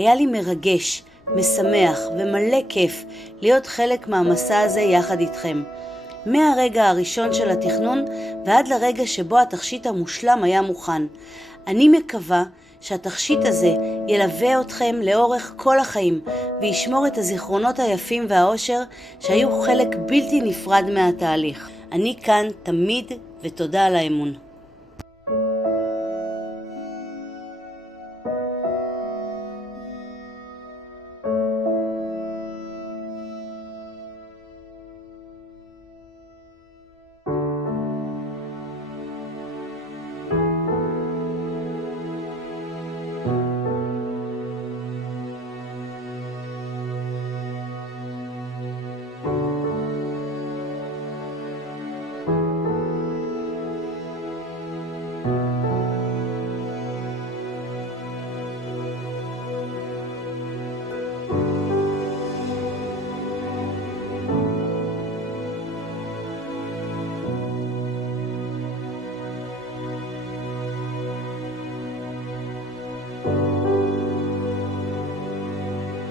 היה לי מרגש, משמח ומלא כיף להיות חלק מהמסע הזה יחד איתכם. מהרגע הראשון של התכנון ועד לרגע שבו התכשיט המושלם היה מוכן. אני מקווה שהתכשיט הזה ילווה אתכם לאורך כל החיים וישמור את הזיכרונות היפים והאושר שהיו חלק בלתי נפרד מהתהליך. אני כאן תמיד ותודה על האמון.